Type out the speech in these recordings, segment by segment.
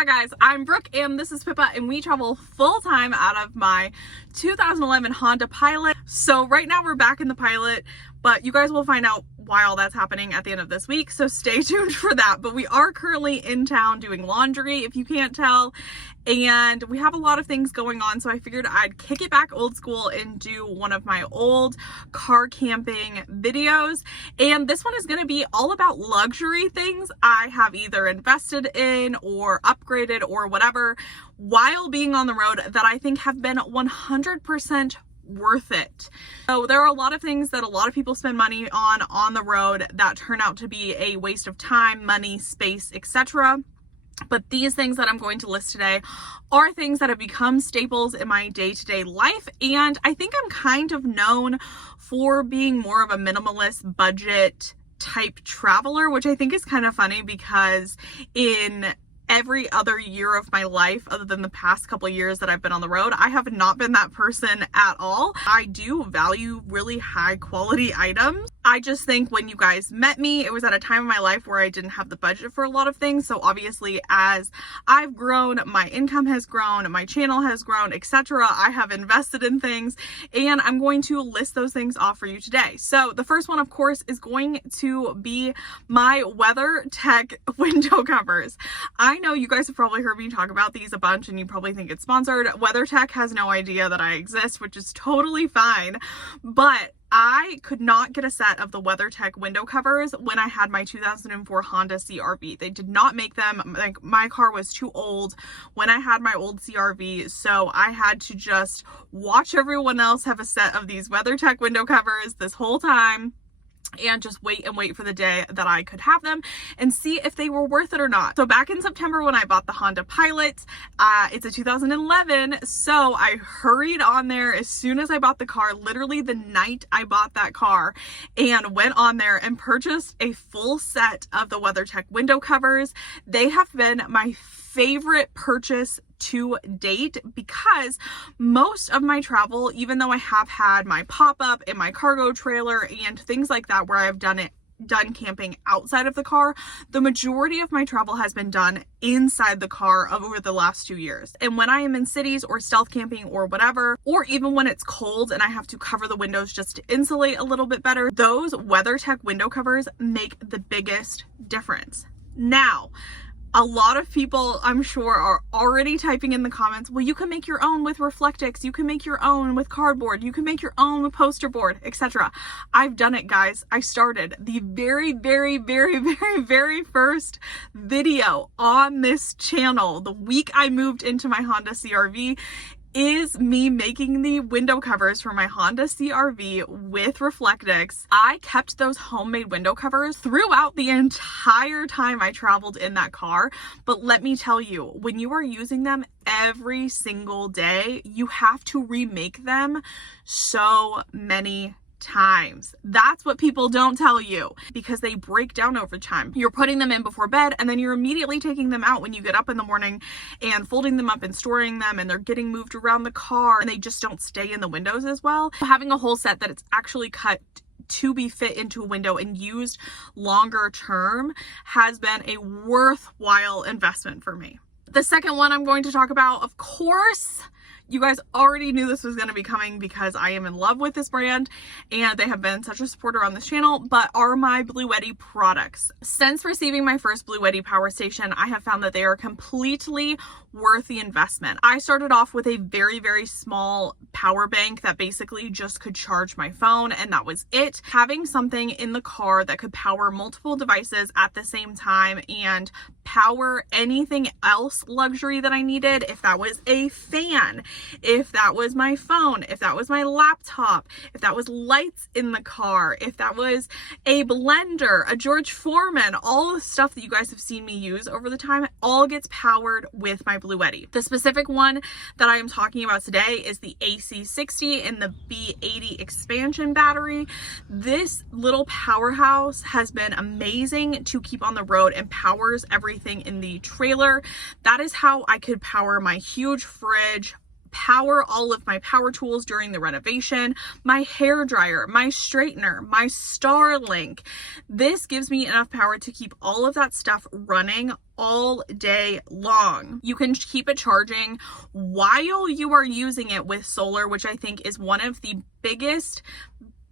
Hi guys, I'm Brooke and this is Pippa, and we travel full-time out of my 2011 Honda Pilot. So right now we're back in the Pilot, but you guys will find out why all that's happening at the end of this week, so stay tuned for that. But we are currently in town doing laundry, if you can't tell, and we have a lot of things going on, so I figured I'd kick it back old school and do one of my old car camping videos. And this one is going to be all about luxury things I have either invested in or upgraded or whatever while being on the road that I think have been 100% worth it. So there are a lot of things that a lot of people spend money on the road that turn out to be a waste of time, money, space, etc. But these things that I'm going to list today are things that have become staples in my day-to-day life, and I think I'm kind of known for being more of a minimalist budget type traveler, which I think is kind of funny because in every other year of my life, other than the past couple of years that I've been on the road, I have not been that person at all. I do value really high quality items. I just think when you guys met me, it was at a time in my life where I didn't have the budget for a lot of things. So obviously as I've grown, my income has grown, my channel has grown, etc. I have invested in things, and I'm going to list those things off for you today. So the first one, of course, is going to be my WeatherTech window covers. I know you guys have probably heard me talk about these a bunch and you probably think it's sponsored. WeatherTech has no idea that I exist, which is totally fine, but I could not get a set of the WeatherTech window covers when I had my 2004 Honda CR-V. They did not make them. Like, my car was too old when I had my old CR-V, so I had to just watch everyone else have a set of these WeatherTech window covers this whole time and just wait and wait for the day that I could have them and see if they were worth it or not. So back in September when I bought the Honda Pilot, it's a 2011, so I hurried on there as soon as I bought the car, literally the night I bought that car, and went on there and purchased a full set of the WeatherTech window covers. They have been my favorite purchase to date because most of my travel, even though I have had my pop-up and my cargo trailer and things like that where I've done camping outside of the car, the majority of my travel has been done inside the car over the last 2 years. And when I am in cities or stealth camping or whatever, or even when it's cold and I have to cover the windows just to insulate a little bit better, those WeatherTech window covers make the biggest difference. Now, a lot of people, I'm sure, are already typing in the comments, well, you can make your own with Reflectix, you can make your own with cardboard, you can make your own with poster board, etc. I've done it, guys. I started the very first video on this channel the week I moved into my Honda CR-V is me making the window covers for my Honda CR-V with Reflectix. I kept those homemade window covers throughout the entire time I traveled in that car, but let me tell you, when you are using them every single day, you have to remake them so many times. That's what people don't tell you, because they break down over time. You're putting them in before bed and then you're immediately taking them out when you get up in the morning and folding them up and storing them, and they're getting moved around the car and they just don't stay in the windows as well. Having a whole set that it's actually cut to be fit into a window and used longer term has been a worthwhile investment for me. The second one I'm going to talk about, of course, you guys already knew this was going to be coming because I am in love with this brand and they have been such a supporter on this channel, but are my Bluetti products. Since receiving my first Bluetti power station, I have found that they are completely worth the investment. I started off with a very small power bank that basically just could charge my phone, and that was it. Having something in the car that could power multiple devices at the same time and power anything else luxury that I needed, if that was a fan, if that was my phone, if that was my laptop, if that was lights in the car, if that was a blender, a George Foreman, all the stuff that you guys have seen me use over the time, all gets powered with my Bluetti. The specific one that I am talking about today is the AC60 and the B80 expansion battery. This little powerhouse has been amazing to keep on the road and powers everything in the trailer. That is how I could power my huge fridge, power all of my power tools during the renovation, my hair dryer, my straightener, my Starlink. This gives me enough power to keep all of that stuff running all day long. You can keep it charging while you are using it with solar, which I think is one of the biggest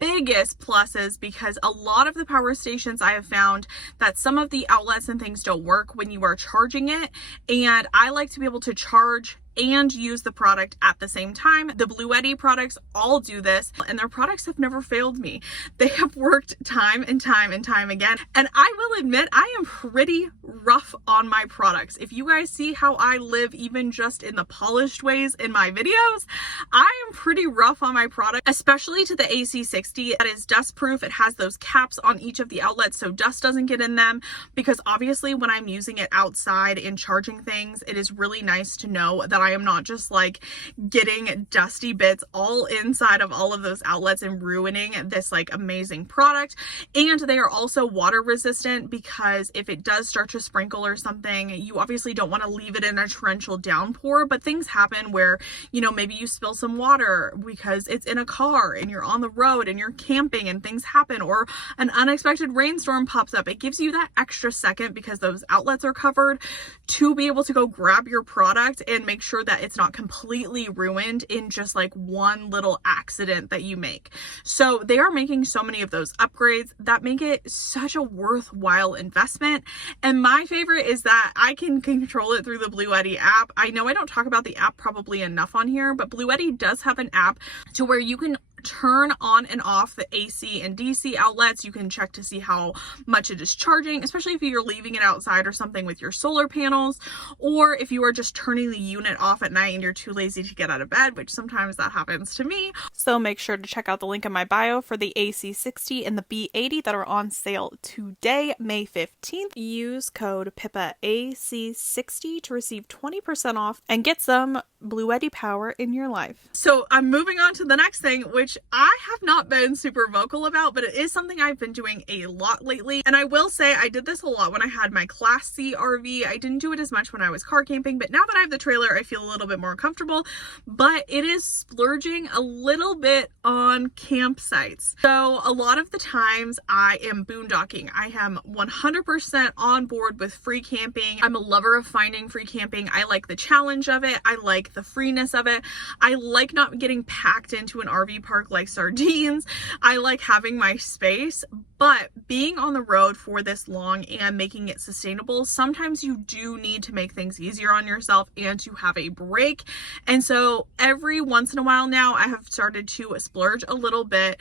pluses, because a lot of the power stations I have found that some of the outlets and things don't work when you are charging it, and I like to be able to charge and use the product at the same time. The Bluetti products all do this, and their products have never failed me. They have worked time and time and time again. And I will admit, I am pretty rough on my products. If you guys see how I live, even just in the polished ways in my videos, I am pretty rough on my product, especially to the AC60. That is dust proof. It has those caps on each of the outlets so dust doesn't get in them, because obviously when I'm using it outside and charging things, it is really nice to know that I am not just like getting dusty bits all inside of all of those outlets and ruining this like amazing product. And they are also water resistant, because if it does start to sprinkle or something, you obviously don't want to leave it in a torrential downpour, but things happen where, you know, maybe you spill some water because it's in a car and you're on the road and you're camping and things happen, or an unexpected rainstorm pops up. It gives you that extra second, because those outlets are covered, to be able to go grab your product and make sure that it's not completely ruined in just like one little accident that you make. So they are making so many of those upgrades that make it such a worthwhile investment. And my favorite is that I can control it through the Bluetti app. I know I don't talk about the app probably enough on here, but Bluetti does have an app to where you can turn on and off the AC and DC outlets. You can check to see how much it is charging, especially if you're leaving it outside or something with your solar panels, or if you are just turning the unit off at night and you're too lazy to get out of bed, which sometimes that happens to me. So make sure to check out the link in my bio for the AC60 and the B80 that are on sale today, May 15th. Use code Pippa AC60 to receive 20% off and get some Bluetti power in your life. So I'm moving on to the next thing, which I have not been super vocal about, but it is something I've been doing a lot lately. And I will say I did this a lot when I had my Class C RV. I didn't do it as much when I was car camping, but now that I have the trailer, I feel a little bit more comfortable. But it is splurging a little bit on campsites. So a lot of the times I am boondocking. I am 100% on board with free camping. I'm a lover of finding free camping. I like the challenge of it. I like the freeness of it. I like not getting packed into an RV park like sardines. I like having my space, but being on the road for this long and making it sustainable, sometimes you do need to make things easier on yourself and to have a break. And so every once in a while now, I have started to splurge a little bit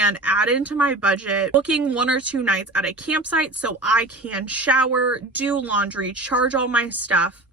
and add into my budget booking 1 or 2 nights at a campsite so I can shower, do laundry, charge all my stuff,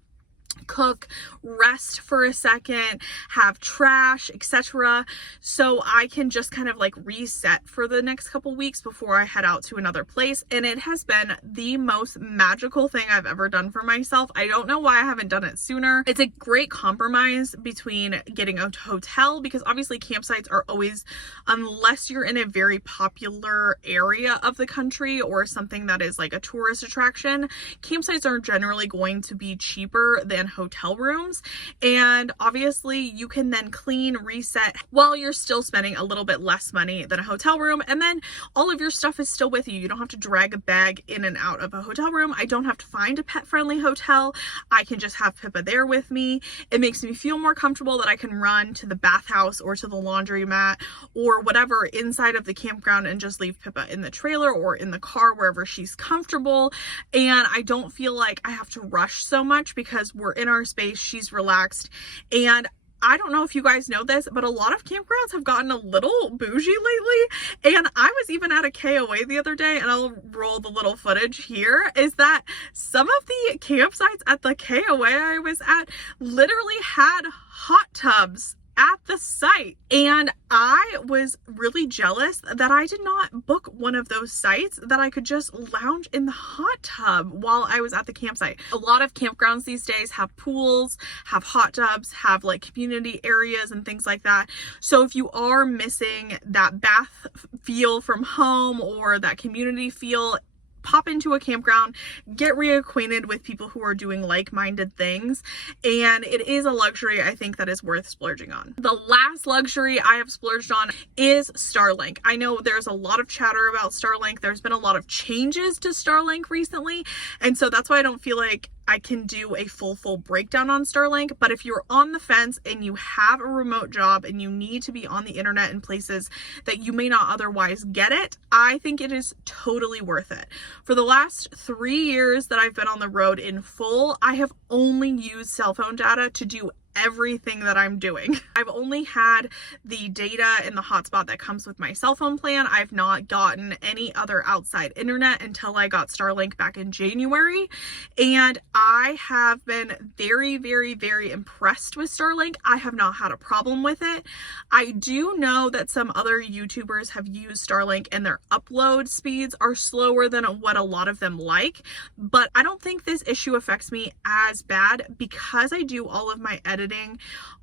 cook, rest for a second, have trash, etc. So I can just kind of like reset for the next couple weeks before I head out to another place. And it has been the most magical thing I've ever done for myself. I don't know why I haven't done it sooner. It's a great compromise between getting a hotel, because obviously campsites are always, unless you're in a very popular area of the country or something that is like a tourist attraction, campsites are generally going to be cheaper than hotel rooms. And obviously you can then clean, reset while you're still spending a little bit less money than a hotel room. And then all of your stuff is still with you. You don't have to drag a bag in and out of a hotel room. I don't have to find a pet-friendly hotel. I can just have Pippa there with me. It makes me feel more comfortable that I can run to the bathhouse or to the laundromat or whatever inside of the campground and just leave Pippa in the trailer or in the car, wherever she's comfortable. And I don't feel like I have to rush so much because we're in our space, she's relaxed. And I don't know if you guys know this, but a lot of campgrounds have gotten a little bougie lately. And I was even at a KOA the other day, and I'll roll the little footage here, is that some of the campsites at the KOA I was at literally had hot tubs at the site. And I was really jealous that I did not book one of those sites that I could just lounge in the hot tub while I was at the campsite. A lot of campgrounds these days have pools, have hot tubs, have like community areas and things like that. So if you are missing that bath feel from home or that community feel, pop into a campground, get reacquainted with people who are doing like-minded things, and it is a luxury I think that is worth splurging on. The last luxury I have splurged on is Starlink. I know there's a lot of chatter about Starlink. There's been a lot of changes to Starlink recently, and so that's why I don't feel like I can do a full breakdown on Starlink. But if you're on the fence and you have a remote job and you need to be on the internet in places that you may not otherwise get it, I think it is totally worth it. For the last 3 years that I've been on the road in full, I have only used cell phone data to do everything that I'm doing. I've only had the data and the hotspot that comes with my cell phone plan. I've not gotten any other outside internet until I got Starlink back in January, and I have been very impressed with Starlink. I have not had a problem with it. I do know that some other YouTubers have used Starlink and their upload speeds are slower than what a lot of them like, but I don't think this issue affects me as bad because I do all of my editing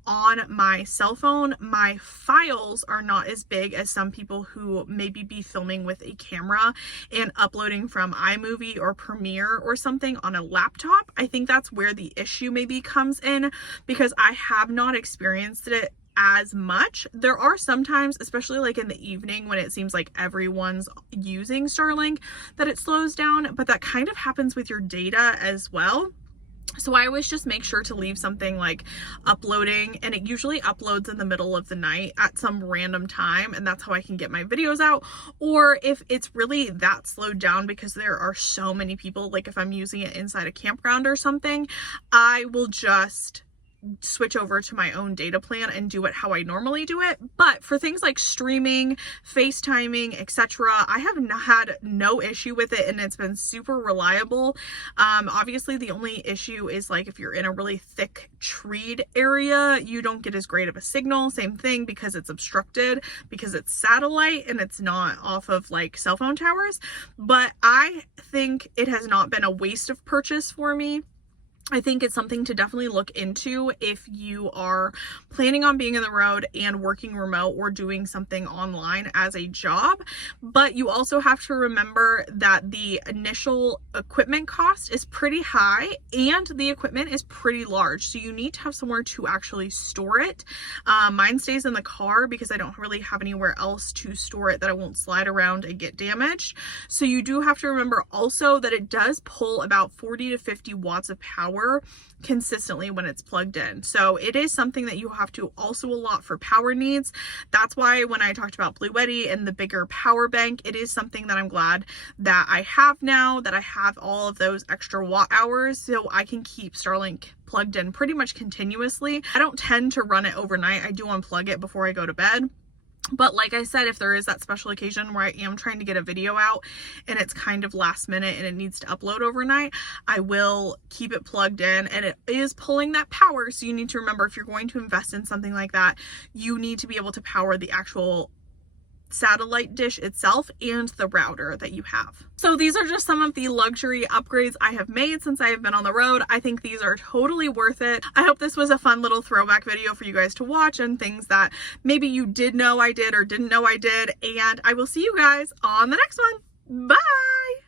on my cell phone. My files are not as big as some people who maybe be filming with a camera and uploading from iMovie or Premiere or something on a laptop. I think that's where the issue maybe comes in because I have not experienced it as much. There are sometimes, especially like in the evening when it seems like everyone's using Starlink, that it slows down, but that kind of happens with your data as well. So I always just make sure to leave something like uploading, and it usually uploads in the middle of the night at some random time, and that's how I can get my videos out. Or if it's really that slowed down because there are so many people, like if I'm using it inside a campground or something, I will just switch over to my own data plan and do it how I normally do it. But for things like streaming, FaceTiming, etc., I have had no issue with it, and it's been super reliable. Obviously the only issue is like if you're in a really thick treed area, you don't get as great of a signal. Same thing because it's obstructed, because it's satellite and it's not off of like cell phone towers. But I think it has not been a waste of purchase for me. I think it's something to definitely look into if you are planning on being on the road and working remote or doing something online as a job. But you also have to remember that the initial equipment cost is pretty high and the equipment is pretty large. So you need to have somewhere to actually store it. Mine stays in the car because I don't really have anywhere else to store it that I won't slide around and get damaged. So you do have to remember also that it does pull about 40 to 50 watts of power consistently when it's plugged in. So it is something that you have to also allot for power needs. That's why when I talked about Bluetti and the bigger power bank, it is something that I'm glad that I have now, that I have all of those extra watt hours so I can keep Starlink plugged in pretty much continuously. I don't tend to run it overnight. I do unplug it before I go to bed. But like I said, if there is that special occasion where I am trying to get a video out and it's kind of last minute and it needs to upload overnight, I will keep it plugged in, and it is pulling that power. So you need to remember, if you're going to invest in something like that, you need to be able to power the actual satellite dish itself and the router that you have. So these are just some of the luxury upgrades I have made since I have been on the road. I think these are totally worth it. I hope this was a fun little throwback video for you guys to watch and things that maybe you did know I did or didn't know I did. And I will see you guys on the next one. Bye!